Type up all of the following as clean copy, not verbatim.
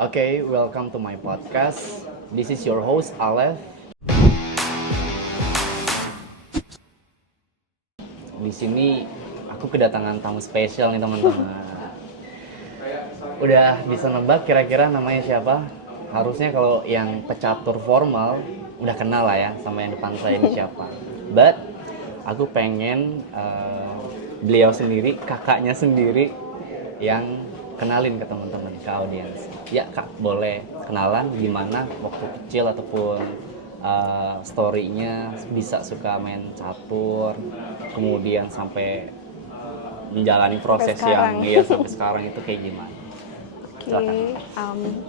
Okay, welcome to my podcast. This is your host Aleph. Di sini aku kedatangan tamu spesial nih teman-teman. Udah bisa nebak kira-kira namanya siapa? Harusnya kalau yang pecatur formal udah kenal lah ya sama yang depan saya ini siapa. But aku pengen beliau sendiri, kakaknya sendiri yang kenalin ke teman-teman, ke audiens. Ya kak, boleh kenalan gimana waktu kecil ataupun story-nya bisa suka main catur, kemudian sampai menjalani proses yang sampai sekarang itu kayak gimana? Oke,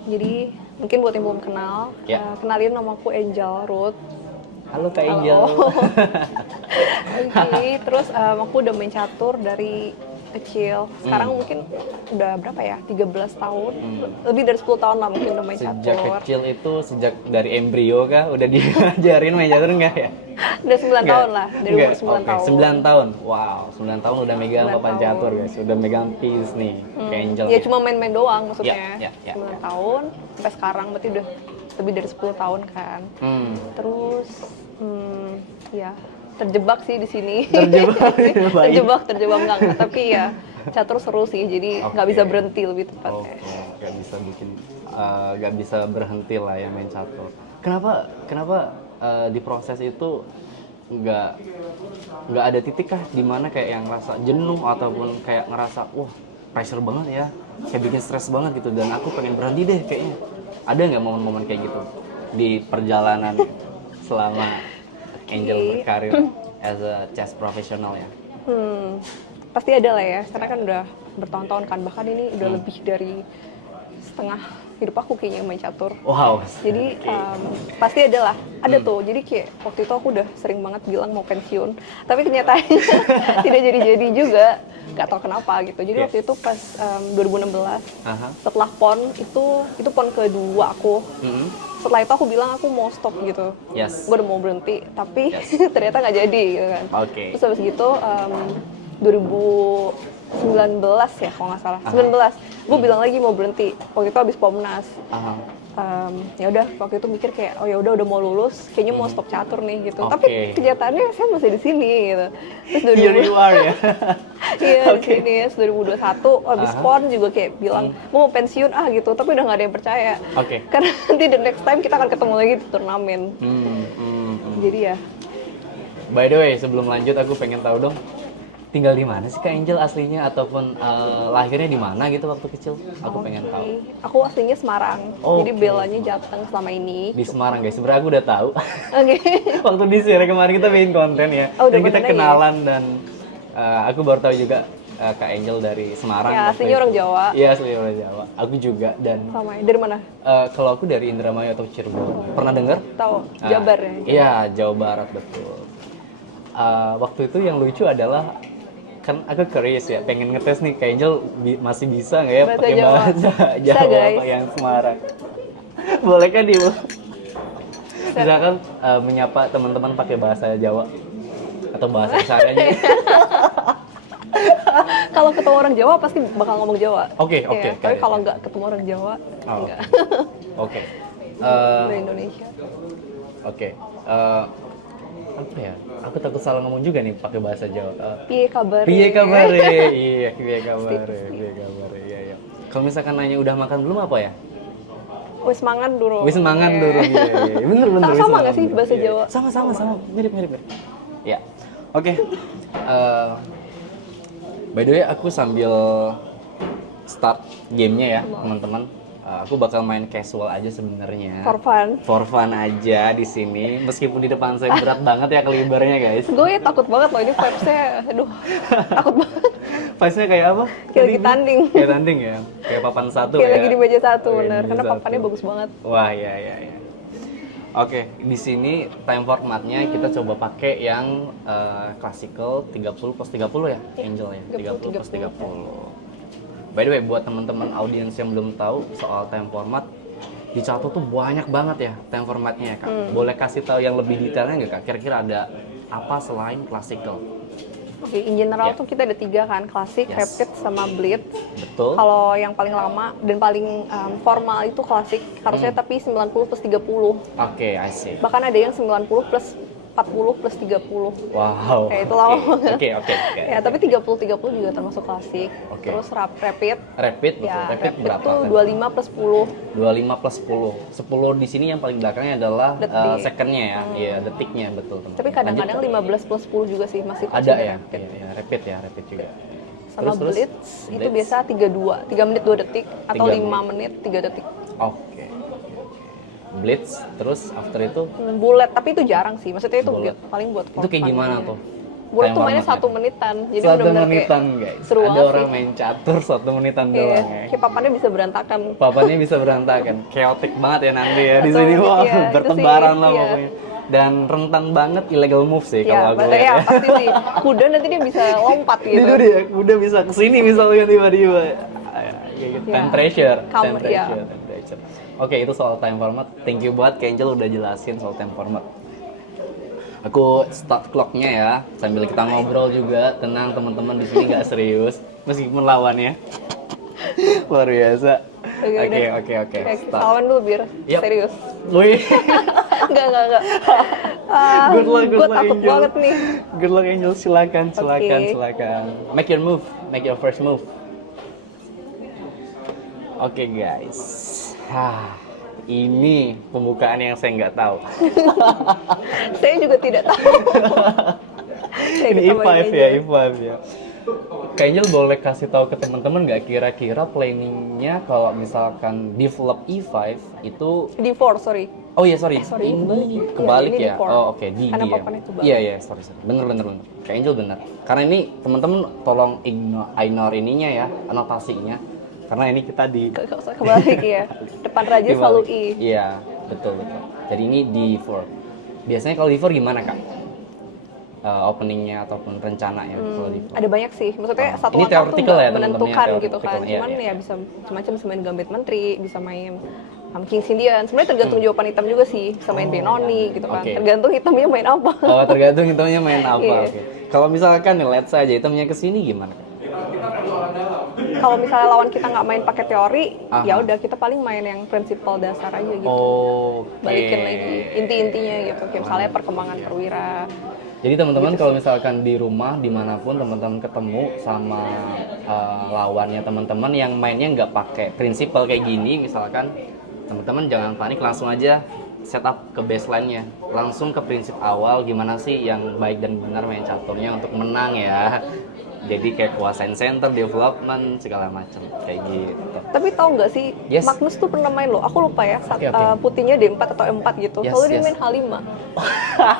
jadi mungkin buat yang belum kenal, kenalin nama aku Angel Ruth. Halo Kak Angel. Oke, terus aku udah main catur dari kecil. Sekarang mungkin udah berapa ya? 13 tahun. Lebih dari 10 tahun lah mungkin udah main catur. Sejak kecil itu, sejak dari embrio kah? Udah diajarin main catur nggak ya? Udah 9 tahun lah, dari umur 9 tahun. 9 tahun. Wow, 9 tahun udah megang papan catur guys. Udah megang piece nih, Kak Angel. Ya cuma main-main doang maksudnya. 9 ya. tahun, sampai sekarang berarti udah lebih dari 10 tahun kan. Terus, ya terjebak sih di sini. Terjebak enggak. Tapi ya catur seru sih, jadi nggak bisa berhenti lebih tepatnya. Nggak bisa berhenti lah ya main catur. Kenapa di proses itu nggak ada titik kah di mana kayak yang ngerasa jenuh ataupun kayak ngerasa wah pressure banget ya, kayak bikin stres banget gitu dan aku pengen berhenti deh kayaknya. Ada nggak momen-momen kayak gitu di perjalanan selama Angel berkarir as a chess professional ya? Pasti ada lah ya, karena kan udah bertahun-tahun kan, bahkan ini udah lebih dari setengah hidup aku kayaknya main catur. Wow. Jadi pasti ada lah, ada tuh. Jadi kayak waktu itu aku udah sering banget bilang mau pensiun, tapi kenyataannya tidak jadi-jadi juga. Gak tau kenapa gitu. Jadi waktu itu pas 2016 setelah PON itu PON kedua aku. Setelah itu aku bilang aku mau stop gitu. Gue udah mau berhenti, tapi ternyata nggak jadi gitu kan. Terus habis gitu 2019 ya kalau nggak salah. 19 gue bilang lagi mau berhenti. Waktu itu habis Pomnas. Ya udah waktu itu mikir kayak oh ya udah mau lulus, kayaknya mau stop catur nih gitu. Tapi kenyataannya saya masih di sini gitu. Terus 2020 ya. Iya, di sini 2021 habis PON juga kayak bilang mau pensiun gitu, tapi udah nggak ada yang percaya. Karena nanti the next time kita akan ketemu lagi di turnamen. Jadi ya. By the way, sebelum lanjut aku pengen tahu dong, tinggal di mana sih Kak Angel aslinya ataupun lahirnya di mana gitu waktu kecil? Aku pengen tahu. Aku aslinya Semarang. Jadi belanya Jateng selama ini. Di Semarang guys, sebenarnya aku udah tahu. Waktu di sini kemarin kita bikin konten ya. Dan kita kenalan dan aku baru tahu juga Kak Angel dari Semarang. Ya, aslinya orang Jawa. Iya, aslinya orang Jawa. Aku juga dan sama ya. Dari mana? Kalau aku dari Indramayu atau Cirebon. Pernah dengar? Tahu. Jabar ya. Iya, Jawa Barat betul. Waktu itu yang lucu adalah kan aku curious ya, pengen ngetes nih Kak Angel masih bisa nggak ya pakai bahasa Jawa apa yang Semarang. Boleh kan Ibu? Misalkan menyapa teman-teman pakai bahasa Jawa atau bahasa isyaratnya. Kalau ketemu orang Jawa pasti bakal ngomong Jawa. Oke. Tapi kalau nggak ketemu orang Jawa, enggak. Oke. Dari Indonesia. Oke. Apa ya? Aku takut salah ngomong juga nih pakai bahasa Jawa. Piye kabare? Piye kabare? Iya, piye kabare? Iya. Kalau misalkan nanya udah makan belum apa ya? Wis mangan dulu. Iya. Bener. Sama nggak sih bahasa Jawa? Sama. Mirip. Ya. Oke. By the way, aku sambil start gamenya ya, teman-teman. Aku bakal main casual aja sebenarnya. For fun aja di sini. Meskipun di depan saya berat banget ya kalibernya guys. Gue takut banget loh ini vibes-nya. Aduh, takut banget. Vibes-nya kayak apa? Kayak lagi tanding. Kayak tanding ya? Kayak papan satu kayak ya? Lagi di meja satu, bener. Karena papannya bagus banget. Wah, iya. Oke, di sini time formatnya kita coba pakai yang classical 30 plus 30 ya, Angel ya? 30 plus 30. By the way, buat teman-teman audiens yang belum tahu soal time format, di catur tuh banyak banget ya time formatnya ya Kak. Boleh kasih tahu yang lebih detailnya nggak Kak? Kira-kira ada apa selain classical? Oke, in general Ya. tuh kita ada 3 kan, klasik, Yes. rapid, sama blitz. Betul. Kalau yang paling lama dan paling formal itu klasik, harusnya tapi 90 plus 30. Oke, I see. Bahkan ada yang 90 plus 40 plus 30. Wow. Kayak itu lama banget. Oke. Ya, tapi 30 juga termasuk klasik. Oke. Terus rapid, Rapid, betul. ya Rapid berapa? tuh tadi? 25 plus 10. 25 plus 10. 10 di sini yang paling belakangnya adalah Detik. secondnya ya. Iya, detiknya betul. teman-teman. Tapi kadang-kadang Lanjut. 15 plus 10 juga sih masih ada consider ya. rapid. Iya, rapid ya, rapid juga. Sama Terus, blitz itu Blitz. biasa 32, 3 menit 2 detik atau 3 5 menit 3 detik. Oke. Blitz, terus after itu Bullet, tapi itu jarang sih. Maksudnya itu Bullet. paling buat itu kayak fun gimana aja. tuh? Bullet Time tuh mainnya formatnya? 1 menitan. Jadi 1 benar-benar menitan kayak guys. seru Ada banget orang sih. main catur 1 menitan Iya, doang ya. kayak papannya bisa berantakan. Papannya bisa berantakan, chaotic banget ya nanti ya di 1 sini menit, wah iya, itu bertebaran sih, lah iya. pokoknya. Dan rentan banget illegal move sih Iya, kalau aku lihat. ya pasti sih. Kuda nanti dia bisa lompat gitu. Itu dia, udah bisa kesini misalnya tiba-tiba. Kayak gitu. Ya. Time pressure, Kamu- iya. time pressure. Oke, itu soal time format. Thank you buat Angel udah jelasin soal time format. Aku start clocknya ya, sambil kita ngobrol juga. Tenang teman-teman, di sini nggak serius, meskipun lawannya luar biasa. Oke. Start. Salaman dulu biar Yap. serius. Wih, Enggak. good luck Gue takut Angel. banget nih. Good luck Angel, silakan. Oke. Make your move, make your first move. Oke guys, ini pembukaan yang saya nggak tahu. Saya juga tidak tahu. Kayak Ini kita E5 main ya, aja. E5 ya. Kak Angel boleh kasih tahu ke teman-teman nggak kira-kira planningnya kalau misalkan develop E5 itu D4, sorry. oh iya sorry, sorry, ini kebalik. kebalik Iya, ini ya. D4. Oh oke, di Karena ya. papannya kebalik. Iya sorry. Bener. Kak Angel bener. Karena ini teman-teman tolong ignore ininya ya, anotasinya. Karena ini kita di Kebalik ya. Depan raja Dibalik. selalu I. Iya, betul. Jadi ini D4. Biasanya kalau D4 gimana Kak? Openingnya ataupun rencananya kalau D4? Ada banyak sih. Maksudnya satu Ini langkah tuh theoretical nggak ya, teman-teman, menentukan ya, gitu kan. theoretical. Iya, Cuman iya. ya bisa macam-macam, bisa main Gambit Menteri, bisa main King's Indian. Sebenarnya tergantung jawaban hitam juga sih. Bisa main Benoni gitu kan. Oke. Tergantung hitamnya main apa. Oh, tergantung hitamnya main apa. Iya. Oke. Kalau misalkan nih, let's saja hitamnya ke sini gimana? Kalau misalnya lawan kita nggak main pakai teori, Aha. ya udah kita paling main yang prinsipal dasar aja gitu. Oke. Balikin lagi inti-intinya gitu. Kayak misalnya perkembangan perwira. Jadi teman-teman kalau misalkan di rumah dimanapun teman-teman ketemu sama lawannya teman-teman yang mainnya nggak pakai prinsipal kayak gini, misalkan teman-teman jangan panik, langsung aja setup ke baseline-nya, langsung ke prinsip awal gimana sih yang baik dan benar main caturnya untuk menang ya. Jadi kayak kuasain center, development segala macam kayak gitu. Tapi tahu nggak sih, Yes. Magnus tuh pernah main loh. Aku lupa ya, Oke. putihnya D4 atau M4 gitu. Yes, Lalu dia yes. main H5.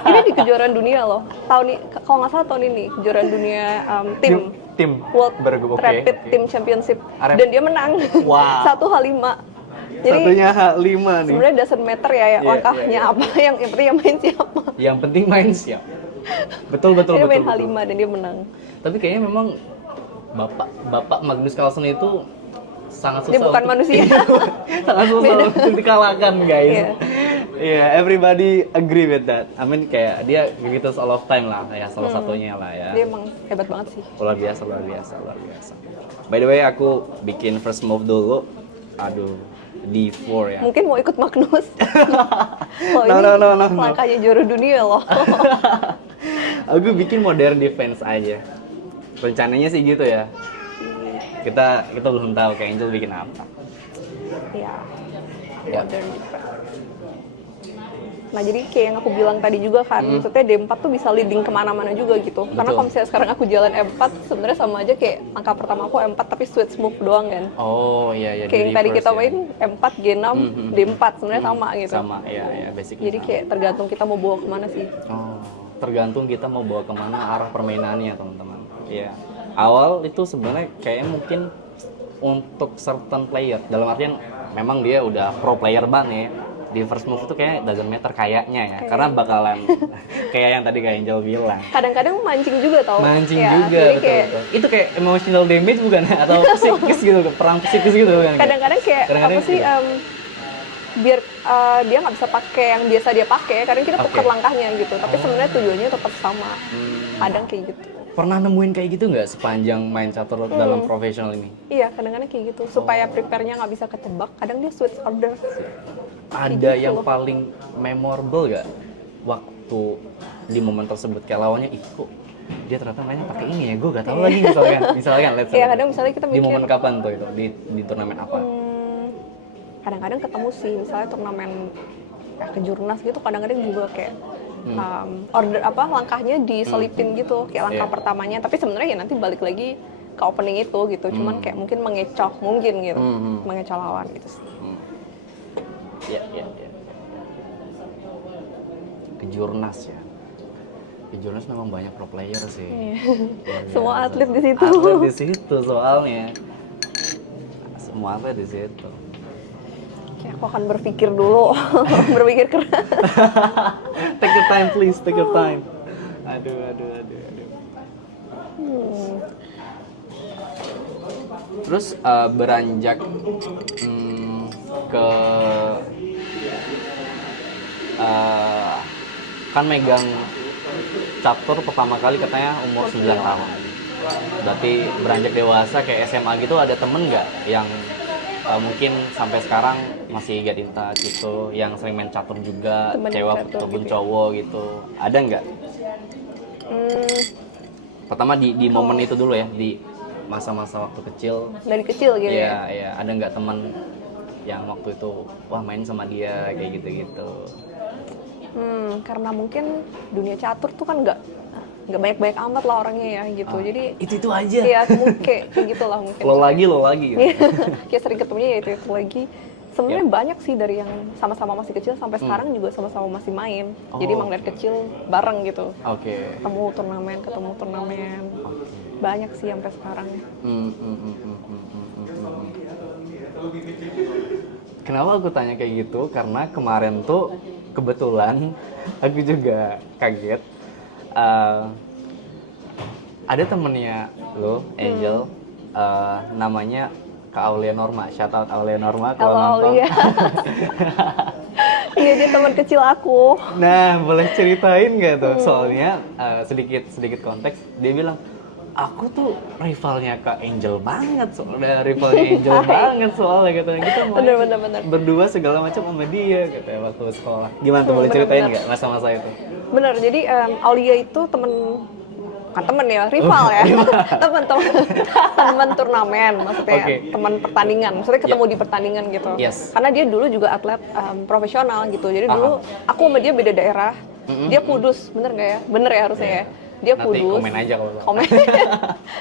Ini di kejuaraan dunia loh. Tahun ini, kalau nggak salah tahun ini, kejuaraan dunia tim World Oke, Rapid oke. Team Championship. Arep. Dan dia menang. Wow. 1 H5. Jadi Satunya H5 nih. sebenarnya doesn't matter ya, Iya, langkahnya iya. apa, yang penting yang main siapa. Yang penting main siap. Betul. Dia main H5 dan dia menang. Tapi kayaknya memang Bapak Magnus Carlsen itu sangat susah. Dia bukan manusia. Sangat susah Beda. untuk dikalahkan, guys. Iya. Iya, everybody agree with that. I mean kayak dia greatest all of time lah, ya salah satunya lah ya. Dia emang hebat banget sih. Luar biasa. By the way, aku bikin first move dulu. Aduh, D4 ya. Mungkin mau ikut Magnus. Oh, No, ini no. langkahnya juara dunia loh. Aku bikin modern defense aja. Rencananya sih gitu ya. Kita belum tahu kayak Angel bikin apa. Iya. Ya. Modern defense. Nah jadi kayak yang aku bilang tadi juga kan, maksudnya D4 tuh bisa leading kemana-mana juga gitu. Karena Betul. kalau misalnya sekarang aku jalan M4, sebenarnya sama aja kayak langkah pertama aku M4 tapi switch move doang kan. Oh iya Kayak yang di tadi reverse kita ya. main M4, G6, D4 sebenarnya sama gitu. Sama, iya basically. Jadi sama. kayak tergantung kita mau bawa kemana sih. Oh, tergantung kita mau bawa kemana arah permainannya teman-teman. Iya. Awal itu sebenarnya kayaknya mungkin untuk certain player, dalam artian memang dia udah pro player banget ya. Di first move itu kayak doesn't matter kayaknya ya, karena bakalan kayak yang tadi kayak Angel bilang. Kadang-kadang mancing juga tau. Mancing Ya, juga, jadi betul, kayak betul. Itu kayak emotional damage bukan? Atau psikis gitu, perang psikis gitu kan? kadang-kadang kayak Kadang-kadang apa sih gitu. biar dia nggak bisa pakai yang biasa dia pakai, kadang kita tukar Oke. langkahnya gitu. Tapi sebenarnya tujuannya tetap sama. Kadang kayak gitu. Pernah nemuin kayak gitu nggak sepanjang main catur dalam profesional ini? Iya, kadang-kadang kayak gitu. Supaya prepare-nya nggak bisa ketebak, kadang dia switch order. Ada gitu yang loh. paling memorable gak waktu di momen tersebut kayak lawannya ih kok dia ternyata mainnya pakai ini ya, gue gak tahu lagi misalkan let's say Iya, kadang misalnya kita di mikir, momen kapan tuh itu di turnamen apa? kadang-kadang ketemu sih, misalnya turnamen kejurnas gitu, kadang-kadang juga kayak order langkahnya diselipin gitu, kayak langkah Iya. pertamanya, tapi sebenarnya ya nanti balik lagi ke opening itu gitu, cuman kayak mungkin mengecoh mungkin gitu, mengecoh lawan gitu sih. Iya. Kejurnas ya. Kejurnas memang banyak pro player sih. Luar Semua biasa. atlet di situ. Atlet di situ soalnya. Semua atlet di situ. Kayak aku akan berpikir dulu, berpikir keras. Take your time please, take your time. Aduh. Terus beranjak ke kan megang catur pertama kali katanya umur 9 tahun. Berarti beranjak dewasa kayak SMA gitu, ada temen nggak yang mungkin sampai sekarang masih get in touch gitu, yang sering main catur juga, Temen cewek catur ataupun gitu ya? cowok gitu, ada nggak? Pertama di momen itu dulu ya, di masa-masa waktu kecil. Dari kecil gitu ya. Iya, ada nggak teman yang waktu itu wah main sama dia kayak gitu-gitu? Karena mungkin dunia catur tuh kan nggak baik-baik amat lah orangnya ya gitu. Jadi Itu aja. ya kayak gitulah mungkin. Lo lagi gitu. Kayak sering ketemunya ya itu lagi. Sebenarnya banyak sih dari yang sama-sama masih kecil sampai sekarang juga sama-sama masih main. Jadi emang dari kecil bareng gitu. Oke. Ketemu turnamen. Banyak sih sampai sekarang. Kenapa aku tanya kayak gitu? Karena kemarin tuh kebetulan aku juga kaget. Ada temennya lo, Angel, namanya Kak Aulia Norma. Shout out Aulia Norma kalau Halo nonton. Aulia. Iya, dia teman kecil aku. Nah, boleh ceritain nggak tuh? Soalnya sedikit konteks, dia bilang, aku tuh rivalnya Kak Angel banget, soalnya rivalnya Angel banget soalnya katanya kita mau Bener. berdua segala macam sama dia katanya waktu sekolah. Gimana tuh, boleh ceritain nggak masa-masa itu? Bener, jadi Aulia itu bukan temen ya, rival ya. Temen turnamen, maksudnya Oke. teman pertandingan. Maksudnya ketemu di pertandingan gitu. Yes. Karena dia dulu juga atlet profesional gitu. Jadi dulu aku sama dia beda daerah. Dia Kudus, bener nggak ya? Bener ya harusnya ya. Dia Nanti Kudus. komen aja kalau Komen.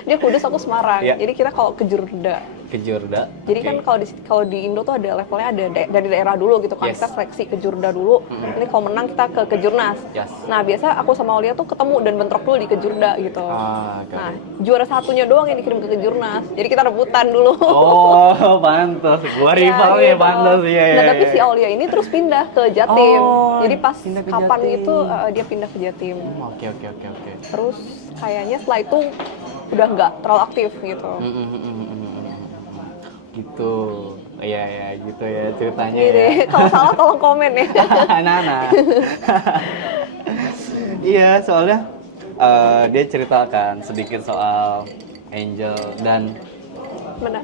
Dia Kudus, aku Semarang. Iya. Jadi kita kalau ke Jurda. ke Jorda. Jadi kan kalau di Indo tuh ada levelnya, ada dari daerah dulu gitu kan. Yes. Kita seleksi ke Jurda dulu. Ini kalau menang kita ke Kejurnas. Yes. Nah, biasa aku sama Aulia tuh ketemu dan bentrok dulu di Kejurda gitu. Oke. Nah, juara satunya doang yang dikirim ke Kejurnas. Jadi kita rebutan dulu. Oh, pantas. Gua rivalnya gitu. pantas ya. Nah, tapi si Aulia ini terus pindah ke Jatim. Oh, Jadi pas pindah ke kapan Jatim. itu dia pindah ke Jatim. Oke. Terus kayaknya setelah itu udah nggak terlalu aktif gitu. Gitu. Iya, gitu ya ceritanya. Gitu Ya. ya. Kalau salah tolong komen ya. Nana. Iya, soalnya dia ceritakan sedikit soal Angel dan Benar.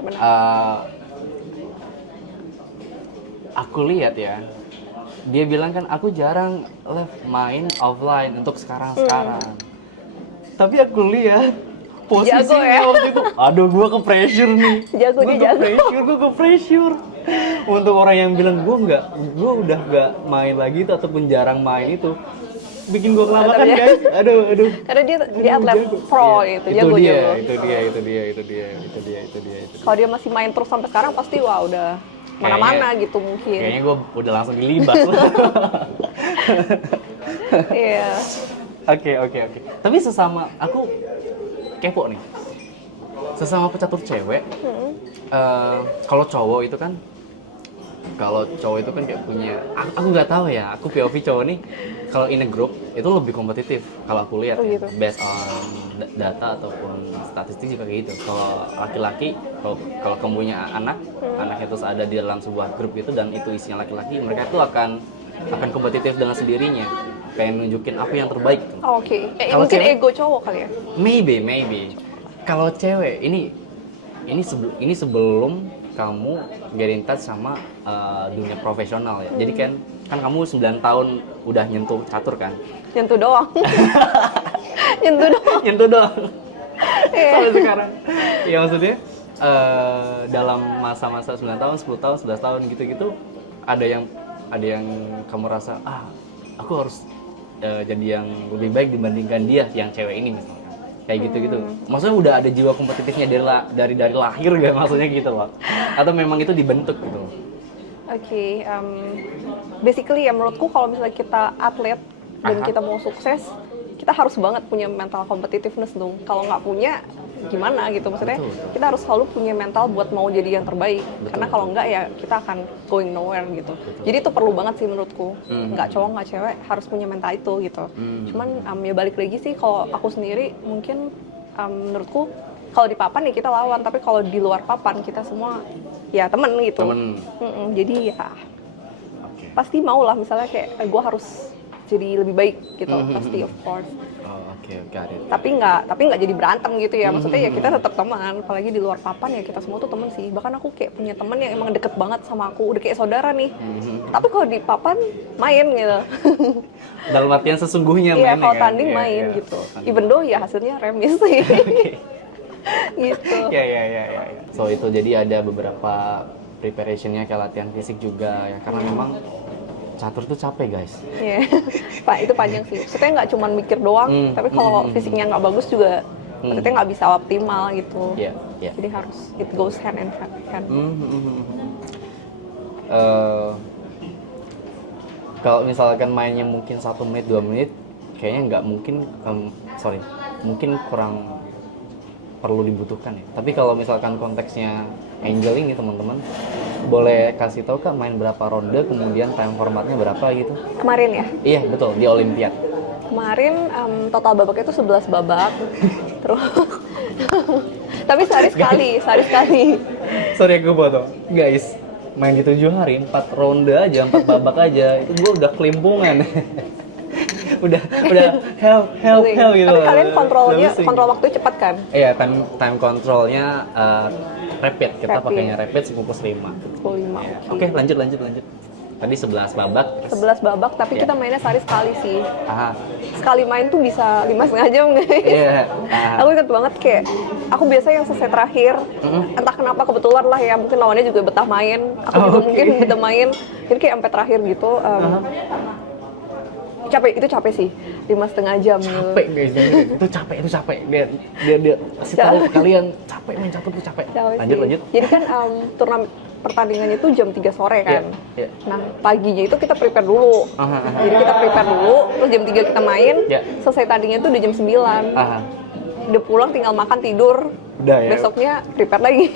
aku lihat ya, dia bilang kan aku jarang main offline untuk sekarang. Tapi aku lihat posisinya Jago ya? waktu itu, aduh gua ke pressure nih. Gua ke pressure. Untuk orang yang bilang gua udah nggak main lagi itu ataupun jarang main itu, bikin gua kelabakan guys. Aduh. Karena dia atlet jago. pro Iya, gitu, jago. Itu dia. Kalau dia masih main terus sampai sekarang pasti wah udah mana-mana Kayaknya- gitu mungkin. Kayaknya gua udah langsung dilibas. Iya. Oke. Tapi sesama aku kepo nih. Sesama pecatur cewek, kalau cowok itu kan kayak punya, aku nggak tahu ya. Aku POV cowok nih, kalau in a group itu lebih kompetitif. Kalau aku lihat, ya, gitu. based on data ataupun statistik juga kayak gitu. Kalau laki-laki, kalau kamu punya anak itu ada di dalam sebuah grup gitu dan itu isinya laki-laki, mereka itu akan kompetitif dengan sendirinya. pengen nunjukin aku yang terbaik. Oke. Kalau Mungkin cewek- ego cowok kali ya. Maybe. Kalau cewek ini sebelum kamu get in touch sama dunia profesional ya. Jadi kan kamu 9 tahun udah nyentuh catur kan? Nyentuh doang. Nyentuh doang. Nyentuh doang. Iya. Sampai sekarang. Ya maksudnya dalam masa-masa 9 tahun, 10 tahun, 11 tahun gitu-gitu ada yang kamu rasa aku harus jadi yang lebih baik dibandingkan dia yang cewek ini misalkan. Kayak gitu-gitu. Maksudnya udah ada jiwa kompetitifnya dari lahir gak maksudnya gitu loh. Atau memang itu dibentuk gitu. Oke, basically ya menurutku kalau misalnya kita atlet dan kita mau sukses, kita harus banget punya mental competitiveness dong. Kalau nggak punya, gimana gitu? Maksudnya Betul. kita harus selalu punya mental buat mau jadi yang terbaik. Karena kalau nggak ya kita akan going nowhere gitu. Jadi itu perlu banget sih menurutku. Nggak cowok nggak cewek harus punya mental itu gitu. Cuman ya balik lagi sih kalau aku sendiri mungkin menurutku kalau di papan ya kita lawan, tapi kalau di luar papan kita semua ya temen gitu. Jadi ya pasti mau lah misalnya kayak gue harus jadi lebih baik gitu, pasti of course. Oke, got it. Tapi nggak jadi berantem gitu ya, maksudnya ya kita tetap teman, apalagi di luar papan ya kita semua tuh teman sih. Bahkan aku kayak punya teman yang emang deket banget sama aku, udah kayak saudara nih. Tapi kalau di papan main gitu. Dalam artian sesungguhnya Iya, mainnya kalau kan? tanding Iya, main iya. gitu. Even though ya hasilnya remis sih. Gitu. Ya. So itu jadi ada beberapa preparationnya kayak latihan fisik juga ya, karena memang catur tuh capek guys. Iya. Pak, itu panjang sih. Maksudnya nggak cuma mikir doang, tapi kalau fisiknya nggak bagus juga, maksudnya nggak bisa optimal gitu. Iya. Jadi harus it goes hand in hand. Kalau misalkan mainnya mungkin 1 menit 2 menit, kayaknya nggak mungkin, mungkin kurang perlu dibutuhkan ya. Tapi kalau misalkan konteksnya angeling nih teman-teman, boleh kasih tahu Kak main berapa ronde, kemudian time formatnya berapa gitu? Kemarin ya? Iya betul, di Olimpiad. Kemarin total babaknya itu 11 babak. Terus tapi sehari sekali. Sorry aku potong. Guys, main di 7 hari, 4 ronde aja, 4 babak aja, itu gue udah kelimpungan. udah help gitu. Tapi kalian kontrol waktu cepat kan? Iya, time controlnya rapid. Kita pakainya rapid 10+5. 10+5. Oke, lanjut. Tadi 11 babak. 11 babak, tapi kita mainnya sehari sekali sih. Aha. Sekali main tuh bisa 5,5 jam guys. Iya. Aku inget banget kayak, aku biasa yang selesai terakhir, entah kenapa kebetulan lah ya, mungkin lawannya juga betah main, aku juga mungkin betah main, jadi kayak sampai terakhir gitu. Itu capek sih, 5,5 jam gitu. Capek guys, itu capek. Dia kasih tahu kalian capek main catur tuh capek. Lanjut. Jadi kan turnamen pertandingannya itu jam 3 sore kan. Iya. Nah, paginya itu kita prepare dulu. Jadi kita prepare dulu, terus jam 3 kita main, selesai tandingnya itu udah jam 9. Udah pulang tinggal makan tidur. Udah ya. Besoknya prepare lagi.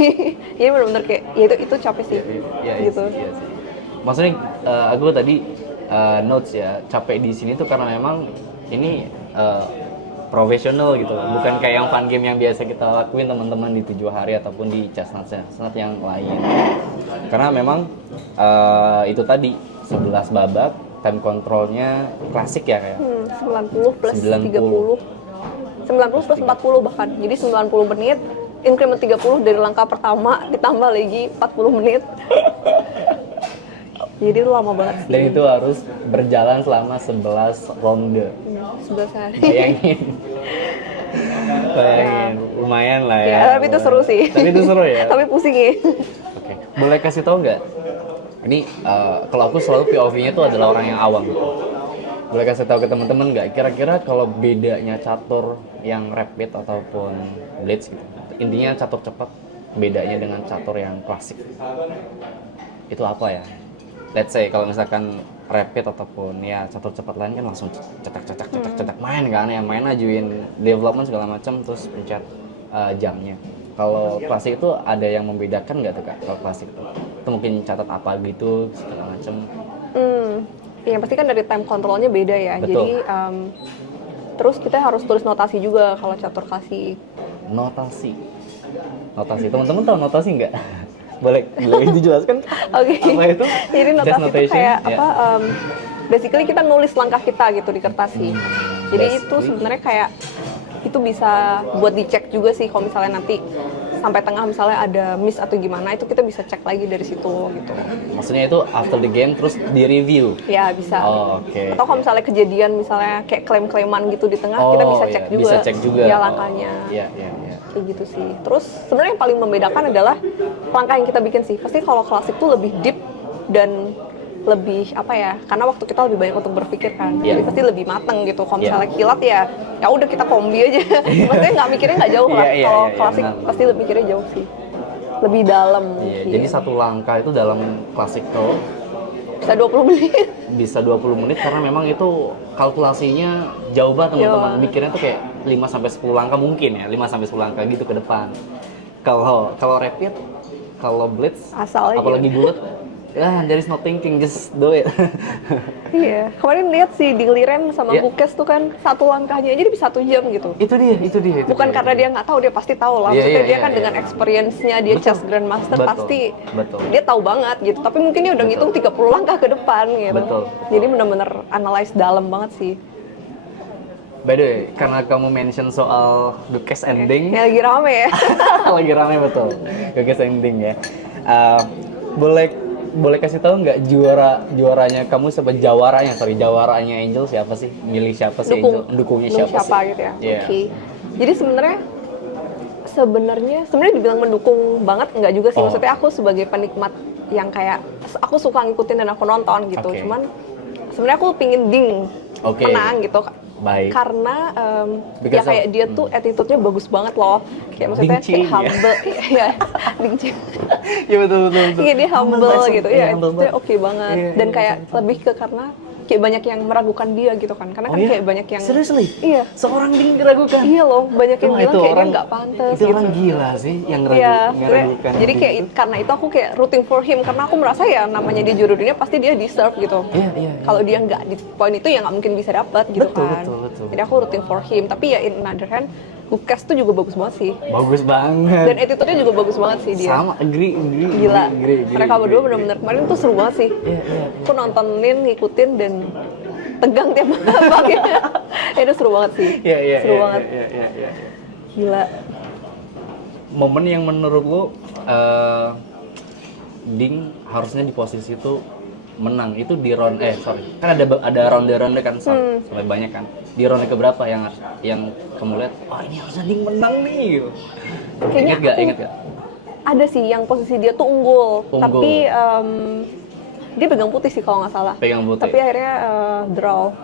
Jadi benar-benar kayak ya itu capek sih. Iya gitu. Iya sih. Maksudnya aku tadi notes ya, capek di sini tuh karena memang ini profesional gitu, bukan kayak yang fun game yang biasa kita lakuin teman-teman di 7 hari ataupun di chestnut yang lain. Karena memang itu tadi 11 babak, time controlnya klasik ya kayak 90 plus 30. 90 plus 40 bahkan. Jadi 90 menit, increment 30 dari langkah pertama ditambah lagi 40 menit. Jadi itu lama banget sih. Dan itu harus berjalan selama 11 ronde. 11 hari. Bayangin, lumayan lah ya. Ya, tapi itu seru sih. Tapi itu seru ya. Tapi pusing ya. Oke, boleh kasih tahu nggak? Ini kalau aku selalu POV-nya tuh adalah orang yang awam. Boleh kasih tahu ke teman-teman nggak? Kira-kira kalau bedanya catur yang rapid ataupun blitz gitu, intinya catur cepat, bedanya dengan catur yang klasik, itu apa ya? Let's say kalau misalkan rapid ataupun ya catur cepat lain kan langsung cetak main kan ya, main ajuin development segala macam terus pencet jamnya. Kalau klasik itu ada yang membedakan nggak tuh Kak? Kalau klasik itu mungkin catat apa gitu segala macam. Ya pasti kan dari time controlnya beda ya. Betul. Jadi terus kita harus tulis notasi juga kalau catur klasik. Notasi teman-teman tahu notasi nggak? boleh dijelaskan? Oke. Apa itu? Jadi notasi itu kayak apa? basically kita nulis langkah kita gitu di kertas sih. Jadi itu sebenarnya kayak itu bisa buat dicek juga sih kalau misalnya nanti sampai tengah misalnya ada miss atau gimana, itu kita bisa cek lagi dari situ gitu. Maksudnya itu after the game terus di review? Ya bisa. Oh, oke. Atau kalau misalnya kejadian misalnya kayak klaim-klaiman gitu di tengah, kita bisa cek juga. Bisa cek juga. Ya langkahnya. Iya. Kayak gitu sih. Terus sebenarnya yang paling membedakan adalah langkah yang kita bikin sih. Pasti kalau klasik tuh lebih deep dan lebih apa ya, karena waktu kita lebih banyak untuk berpikir kan, jadi pasti lebih mateng gitu. Kalau misalnya kilat ya udah kita kombi aja. Maksudnya nggak mikirnya nggak jauh lah. Kalau klasik pasti lebih mikirnya jauh sih, lebih dalam. Jadi satu langkah itu dalam klasik tuh bisa 20 menit. Bisa 20 menit karena memang itu kalkulasinya jauh banget teman-teman. Mikirnya tuh kayak 5-10 langkah mungkin ya, 5-10 langkah gitu ke depan. Kalau rapid, kalau blitz, asal aja. apalagi bullet, there is no thinking, just do it. Iya, kemarin lihat sih di Liren sama Gukes tuh kan satu langkahnya aja bisa 1 jam gitu. Itu dia. Bukan karena dia nggak tahu, dia pasti tahu lah. Maksudnya dia kan dengan experience-nya dia chess grandmaster pasti dia tahu banget gitu. Tapi mungkin dia udah ngitung 30 langkah ke depan gitu. Betul. Jadi benar-benar analyze dalam banget sih. By the way, karena kamu mention soal Gukes ending, Ya lagi rame ya. lagi rame betul. Gukes ending ya. Boleh kasih tahu nggak juaranya kamu sampai jawaranya Angel siapa sih? Milih siapa sih Angel? Mendukungnya siapa sih? Gitu ya. Yeah. Oke. Jadi sebenarnya dibilang mendukung banget enggak juga sih. Maksudnya aku sebagai penikmat yang kayak aku suka ngikutin dan aku nonton gitu. Cuman sebenarnya aku pingin Ding menang gitu. Baik. Karena ya kayak dia tuh attitude-nya bagus banget loh. Kayak maksudnya kayak humble. Iya, Ding Ching. Iya betul. Iya dia humble gitu. Iya, itu oke banget. Iya, Dan kayak lebih ke karena kayak banyak yang meragukan dia gitu kan. Karena kan kayak banyak yang Seriously? Iya. Seorang Ding diragukan? Iya loh, banyak yang bilang kayak dia nggak pantas itu gitu. orang gila sih yang ngeragukan. Jadi kayak karena itu aku kayak rooting for him, karena aku merasa ya namanya dia juara dunia pasti dia deserve gitu. Iya. Kalau dia nggak di poin itu ya nggak mungkin bisa dapat gitu kan. Betul. Jadi aku rooting for him, tapi ya in another hand Gukes tuh juga bagus banget sih. Bagus banget. Dan attitude-nya juga bagus banget sih dia. Sama, agree. Gila. Mereka berdua benar-benar kemarin tuh seru banget sih. Iya. Aku nontonin, ngikutin dan tegang tiap babaknya. Itu seru banget sih. Iya. Seru banget. Iya. Gila. Momen yang menurut lu Ding harusnya di posisi itu menang itu di kan ada ronde-ronde kan sampai banyak kan. Di ronde keberapa yang kamu lihat ini harusnya Ding menang nih gitu. Ingat gak? Ada sih yang posisi dia tuh unggul. Tapi dia pegang putih sih kalau nggak salah. Pegang putih. Tapi akhirnya draw.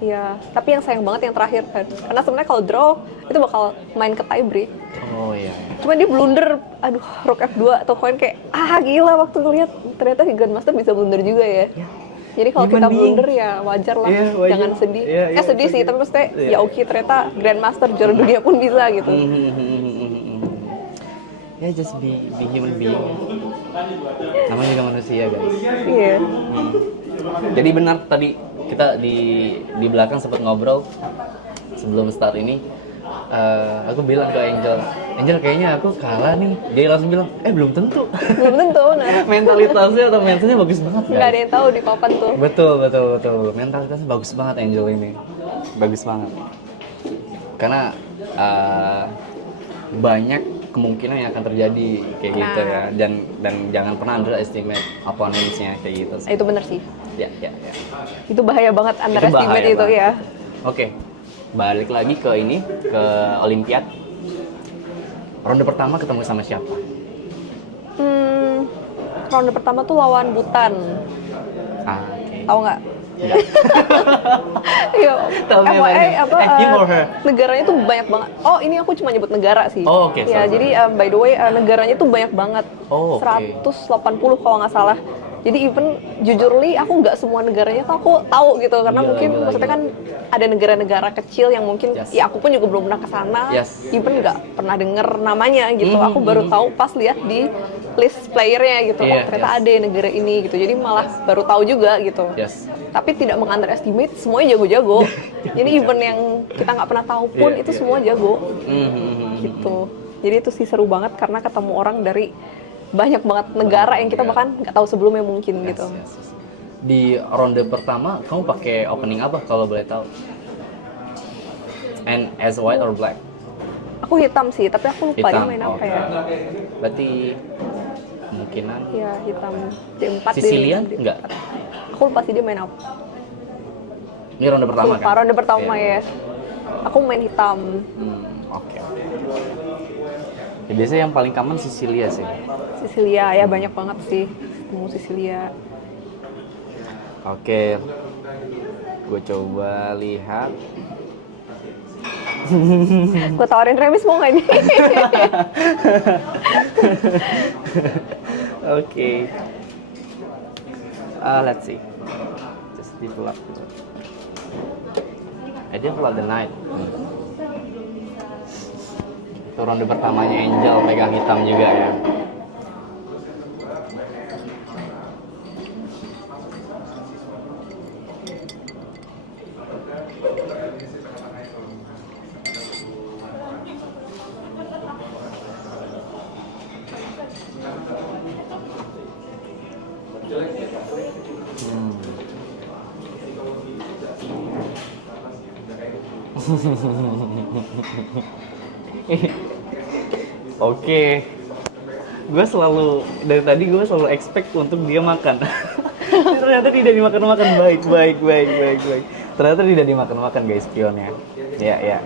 Iya. Tapi yang sayang banget yang terakhir kan. Karena sebenarnya kalau draw itu bakal main ke tie break. Oh iya. Cuma dia blunder, rook F2 atau koin kayak gila waktu ngeliat ternyata si Grandmaster bisa blunder juga ya. Jadi kalau kita blunder ya wajar lah, jangan sedih. Sedih sih, tapi maksudnya ya oke, ternyata Grandmaster juara dunia pun bisa gitu. Ya just be human being. Namanya juga manusia guys. Iya. Jadi benar tadi kita di belakang sempat ngobrol sebelum start ini. Aku bilang ke Angel kayaknya aku kalah nih. Dia langsung bilang, belum tentu. Nah. Mentalitasnya atau mentalnya bagus banget guys. Nggak ada yang tahu di papan tuh. Betul. Mentalitasnya bagus banget Angel ini. Bagus banget. Karena banyak kemungkinan yang akan terjadi kayak gitu ya. Dan jangan pernah underestimate opponents-nya kayak gitu. Itu bener sih. Ya. Itu bahaya banget underestimate itu ya. Oke. Balik lagi ke Olimpiad. Ronde pertama ketemu sama siapa? Ronde pertama tuh lawan Butan. Okay. Tahu nggak? Iya. Negaranya tuh banyak banget. Ini aku cuma nyebut negara sih. Oke. Ya, jadi by the way negaranya tuh banyak banget. 180 kalau nggak salah. Jadi even jujurly aku nggak semua negaranya tuh aku tahu gitu karena maksudnya kan ada negara-negara kecil yang mungkin ya aku pun juga belum pernah kesana, even nggak pernah denger namanya gitu. Aku baru tahu pas lihat di list playernya gitu. Ternyata ada negara ini gitu. Jadi malah baru tahu juga gitu. Tapi tidak meng-underestimate, semuanya jago-jago. Jadi even yang kita nggak pernah tahu pun itu semua jago. Gitu. Jadi itu sih seru banget karena ketemu orang dari banyak banget negara yang kita bahkan nggak tahu sebelumnya mungkin gitu. di ronde pertama kamu pakai opening apa kalau boleh tahu? And as white or black? Aku hitam sih, tapi aku lupa dia main apa oke. ya. Berarti kemungkinan Ya hitam D4 Sicilian D4. enggak? Aku lupa sih dia main apa. Ini ronde pertama Lupa, kan? ronde pertama Iya. ya. Aku main hitam. Oke. Ya, biasanya yang paling common Sicilia sih. Sicilia ya banyak banget sih ketemu Sicilia. Oke. Gue coba lihat. Gue tawarin Remis mau nggak nih? Oke. Let's see. Just develop. I didn't pull out the knight. Itu ronde pertamanya Angel pegang hitam juga ya. Oke. Gue selalu dari tadi gue selalu expect untuk dia makan. Ternyata tidak dimakan-makan. Baik. Ternyata tidak dimakan-makan guys spionnya. Ya.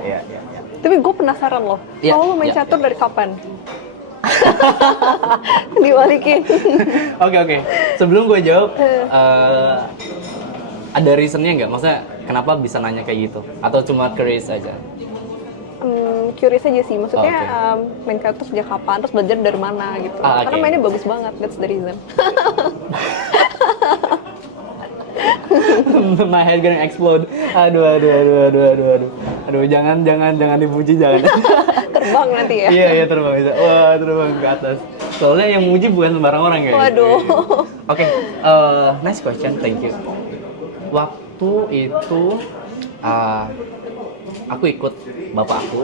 Tapi gue penasaran loh, Ya, kalau lo main ya. catur dari kapan? Dibalikin. Oke. Sebelum gue jawab, ada reasonnya nggak? Maksudnya kenapa bisa nanya kayak gitu? Atau cuma curious aja? Curious aja sih, maksudnya Oke. main catur sejak kapan, terus belajar dari mana gitu. Karena Oke. mainnya bagus banget, that's the reason. My head gonna explode. Aduh. Jangan dipuji, jangan. Terbang nanti ya. Iya terbang bisa. Wah terbang ke atas. Soalnya yang muji bukan sembarang orang kayak Waduh. Oke, nice question, thank you. Waktu itu aku ikut bapak aku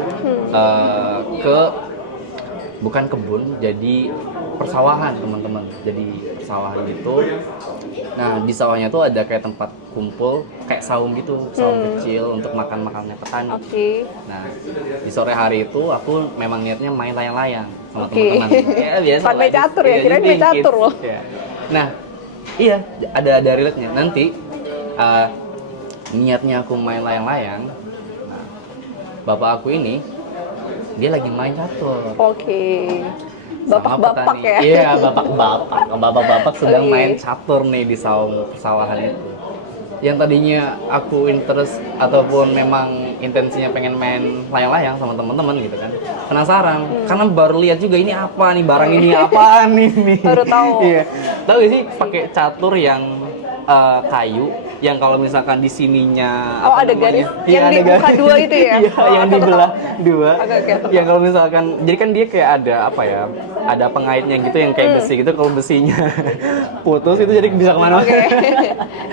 ke bukan kebun, jadi persawahan teman-teman. Jadi persawahan gitu. Nah di sawahnya tuh ada kayak tempat kumpul, kayak saung gitu, saung kecil untuk makan-makannya petani. Oke. Nah, di sore hari itu aku memang niatnya main layang-layang sama Oke. teman-teman. Ya biasa. Bukan main catur ya, kirain main catur loh. Ya. Nah, iya ada relate-nya. Nanti niatnya aku main layang-layang. Nah, bapak aku ini dia lagi main catur. Oke. Sama Bapak-bapak petani. ya. Iya, bapak-bapak sedang Oke. main catur nih di saung persawahan itu. Yang tadinya aku interest ataupun memang intensinya pengen main layang-layang sama teman-teman gitu kan. Penasaran, karena baru lihat juga ini apa nih, barang ini apa nih. Baru tahu. Iya. Tahu gak sih pakai catur yang kayu yang kalau misalkan di sininya Oh, apa ada namanya? garis Iya, yang ada dibuka garis. dua itu ya? Iya, Oh, yang aku dibelah tahu. dua. Oke, aku Yang kalau misalkan jadi kan dia kayak ada apa ya? Ada pengaitnya gitu yang kayak besi gitu, kalau besinya putus itu jadi bisa kemana-mana. Oke.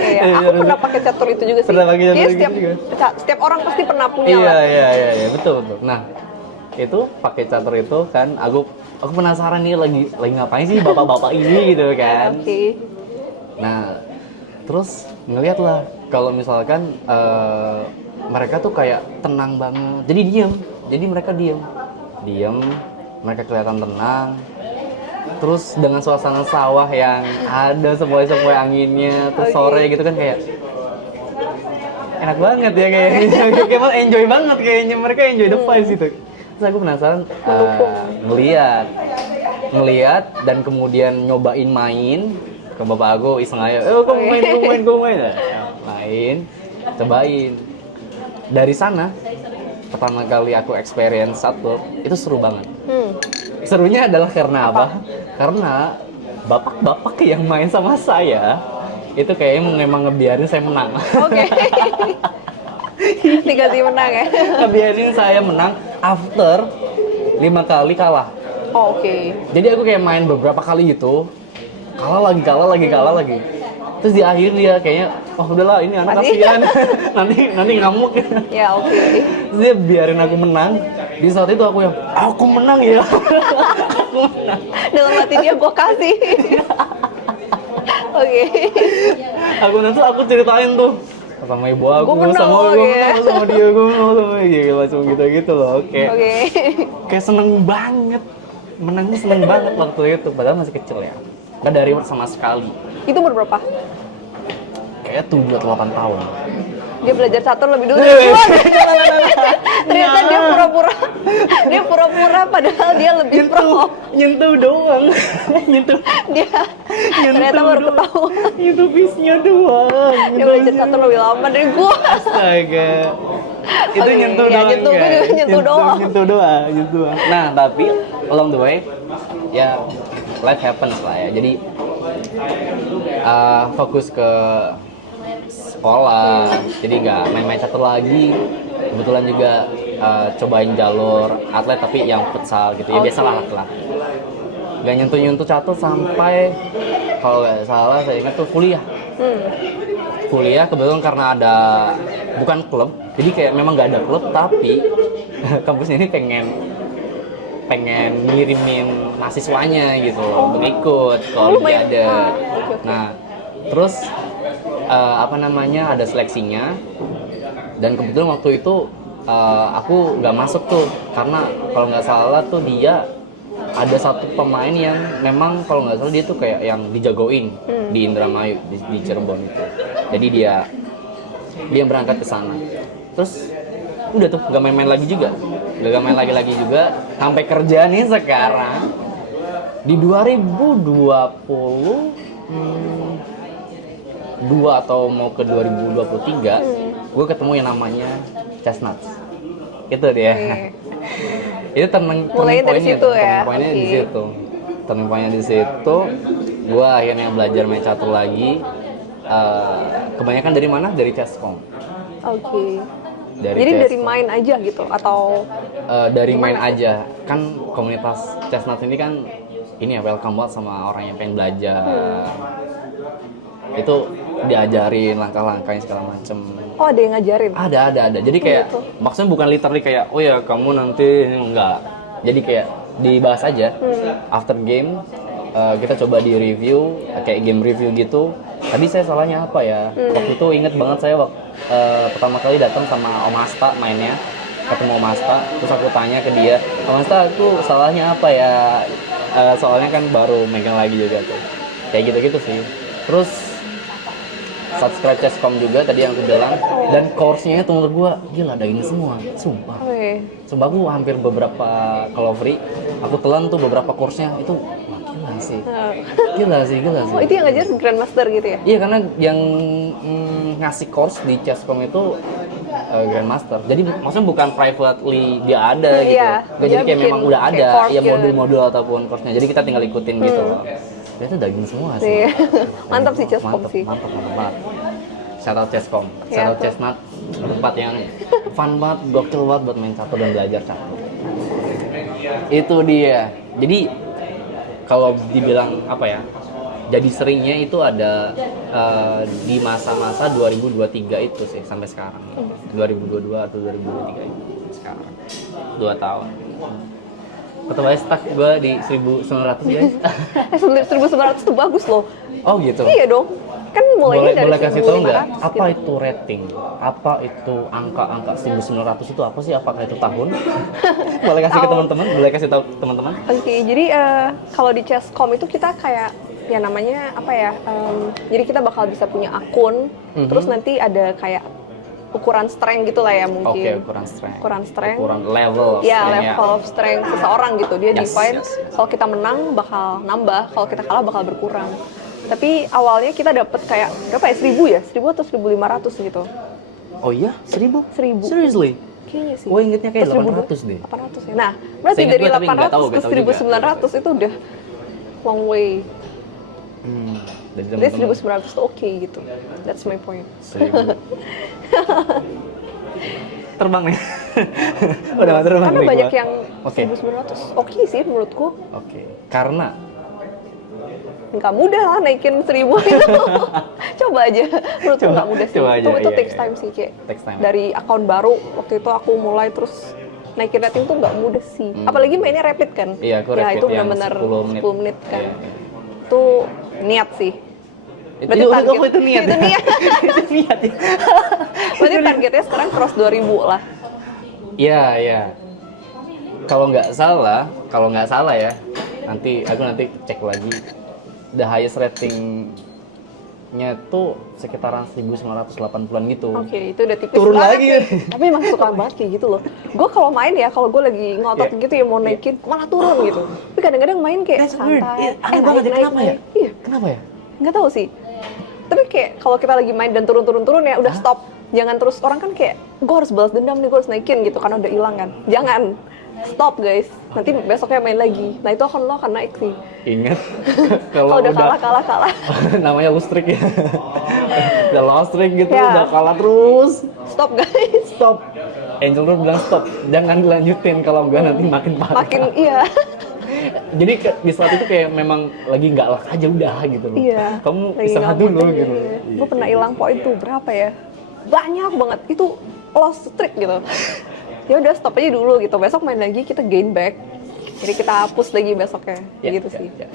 Iya, aku pernah pakai catur itu juga sih. Pernah pakai catur Kayaknya gitu setiap, juga. setiap orang pasti pernah punya Iya, lah. iya, betul. Nah, itu pakai catur itu kan aku penasaran nih lagi ngapain sih bapak-bapak ini gitu kan. Oke. Nah, terus ngeliat lah kalau misalkan mereka tuh kayak tenang banget. Jadi mereka diam, mereka kelihatan tenang. Terus dengan suasana sawah yang ada sepoi-sepoi anginnya, terus sore gitu kan kayak enak banget ya kayaknya. Kayak malah enjoy banget kayaknya, mereka enjoy the vibes gitu. Terus aku penasaran ngeliat dan kemudian nyobain main ke bapak aku iseng aja, kamu main. Main, cobain. Dari sana pertama kali aku experience catur itu seru banget. Serunya adalah karena apa? Karena bapak-bapak yang main sama saya itu kayaknya memang ngebiarin saya menang. Oke. Dikasih menang ya. Ngebiarin saya menang after 5 kali kalah. Oh, oke. Jadi aku kayak main beberapa kali gitu, kalah lagi. Terus di akhir dia kayaknya, oh udahlah ini anak Mati. kasihan, nanti ngamuk. Ya, oke. Terus dia biarin aku menang. Di saat itu aku yang, aku menang ya. Aku menang. Dalam hati dia gue kasih. Oke. Akunnya tuh aku ceritain tuh sama ibu aku, Gua menang, sama oke. sama dia, gue menang sama dia, langsung gitu loh. Oke. Kayak seneng banget, menangnya seneng banget waktu itu, padahal masih kecil ya, nggak dari sama sekali. Itu umur berapa? Kayak 7 atau 8 tahun. Dia belajar catur lebih dulu dari gua. Ternyata dia pura-pura padahal dia lebih pro. Nyentuh doang. nyentuh Dia ternyata baru ketahuan. nyentuh pisnya doang. Dia belajar catur lebih lama dari gua. Astaga. Itu Oke, nyentuh ya, doang. nyentuh, gua guys. juga nyentuh doang. Nyentuh doang. Nah, tapi along the way ya life happens lah ya. Jadi fokus ke sekolah, jadi nggak main-main catur lagi. Kebetulan juga cobain jalur atlet tapi yang futsal gitu ya, biasalah lah. Nggak nyentuh catur sampai kalau nggak salah saya ingat tuh kuliah. Kuliah kebetulan karena ada bukan klub, jadi kayak memang nggak ada klub tapi kampus ini pengen ngirimin mahasiswanya gitu loh untuk ikut ke olimpiade. Nah, terus ada seleksinya, dan kebetulan waktu itu aku nggak masuk tuh karena kalau nggak salah tuh dia ada satu pemain yang memang kalau nggak salah dia tuh kayak yang dijagoin di Indramayu di Cirebon itu. Jadi dia berangkat ke sana. Terus udah tuh nggak main-main lagi juga, sampai kerja nih sekarang di 2020 atau mau ke 2023 gue ketemu yang namanya Chestnuts. Itu dia. Itu turning Mulainya dari situ ya. Turning pointnya di situ. Turning pointnya di situ. Gue akhirnya belajar main catur lagi. Kebanyakan dari mana? Dari Chesscom. Oke. Jadi Chesscom. dari main aja gitu atau? Dari main aja. Kan komunitas Chestnuts ini kan ini ya welcome banget sama orang yang pengen belajar. Itu diajarin langkah-langkahnya segala macem. Oh, ada yang ngajarin? Ada. Jadi kayak maksudnya bukan literally kayak oh ya kamu nanti ini, enggak. Jadi kayak dibahas aja. After game kita coba di review kayak game review gitu. Tadi saya salahnya apa ya? Waktu itu inget banget saya pertama kali datang sama Om Asta mainnya. Ketemu Om Asta, terus aku tanya ke dia, Om Asta aku salahnya apa ya? Soalnya kan baru megang lagi juga tuh. Kayak gitu-gitu sih. Terus subscribe Chesscom juga tadi yang aku bilang, dan course-nya itu menurut gua gila daging semua, sumpah. Sumpah aku hampir beberapa kalau free aku telan tuh beberapa course-nya itu gila sih. Oh, itu yang ngajar Grandmaster gitu ya? Iya, karena yang ngasih course di Chesscom itu Grandmaster. Jadi maksudnya bukan privately dia ada gitu. Iya, Jadi kayak memang udah ada ya gitu. modul-modul ataupun course-nya. Jadi kita tinggal ikutin gitu loh. Itu daging semua sih. Mantap sih Chesscom sih. Mantap banget. Shout out Chesscom, shout out Chestnut, tempat yang fun banget, gokil banget buat main catur dan belajar catur. Itu dia. Jadi kalau dibilang apa ya, jadi seringnya itu ada di masa-masa 2023 itu sih sampai sekarang. 2022 atau 2023 itu sekarang. 2 tahun. Pertama stuck gue di 1900 guys. 1900 itu bagus loh. Oh gitu? Iya dong. Kan mulainya dari 1500 boleh kasih tau nggak? Apa gitu. itu rating? Apa itu angka-angka 1900 itu apa sih? Apakah itu tahun? Boleh kasih ke teman-teman? Boleh kasih tahu teman-teman? Oke, jadi kalau di Chesscom itu kita kayak ya namanya apa ya? Jadi kita bakal bisa punya akun, terus nanti ada kayak ukuran strength gitulah ya mungkin. Oke, ukuran strength. Ukuran level. Ya, level of strength seseorang gitu. Dia define kalau kita menang bakal nambah, kalau kita kalah bakal berkurang. Tapi awalnya kita dapat kayak berapa ya? 1000 ya? 1000 atau 1500 gitu. Oh iya? 1000? 1000. Seriously? Kayaknya sih. Oh, ingetnya kayak 800 deh. 800 ya. Nah, berarti dari 800 ke 1900 itu udah long way. Jadi 1900 itu oke gitu. That's my point. Terbang nih. Udah gak terbang. Karena banyak yang 1900 oke sih menurutku. Oke. Karena nggak mudah lah naikin 1000 itu. Coba aja. Menurutku nggak mudah sih. Itu takes time sih kayak. Dari akun baru waktu itu aku mulai terus naikin rating tuh nggak mudah sih. Apalagi mainnya rapid kan. Iya, aku rapid itu yang benar-benar 10 menit kan. Itu niat sih. Berarti target itu niat. itu niat. Itu niat ya. Berarti targetnya sekarang cross 2000 lah. Iya, iya. Kalau nggak salah ya, nanti cek lagi. The highest ratingnya tuh sekitaran 1980-an gitu. Oke, itu udah tipis Turun banget lagi. nih. Tapi emang suka banget kayak gitu loh. Gue kalau main ya, kalau gue lagi ngotot Yeah. gitu ya mau naikin, malah turun gitu. Tapi kadang-kadang main kayak That's weird. santai. Aneh banget ya, kenapa ya? Iya, Kenapa ya? nggak tahu sih. Tapi kayak kalau kita lagi main dan turun ya udah stop. Jangan terus, orang kan kayak gue harus balas dendam nih, gue harus naikin gitu karena udah hilang kan. Jangan. Stop guys. Nanti besoknya main lagi. Nah itu lo akan naik sih. Ingat Kalau kalau udah kalah. namanya lose streak ya. Udah lost streak gitu, Ya. udah kalah terus. Stop guys. Stop. Angel Root bilang stop, jangan dilanjutin kalau enggak nanti makin parah. Makin iya. Jadi di saat itu kayak memang lagi nggak luck aja udah gitu loh. Iya. Kamu Lagi istirahat nggak dulu mood aja, gitu. iya. Gue pernah hilang poin tuh berapa ya? Banyak banget. Itu lost streak gitu. Ya udah stop aja dulu gitu. Besok main lagi kita gain back. Jadi kita hapus lagi besoknya. Ya, Gitu ya, sih. ya.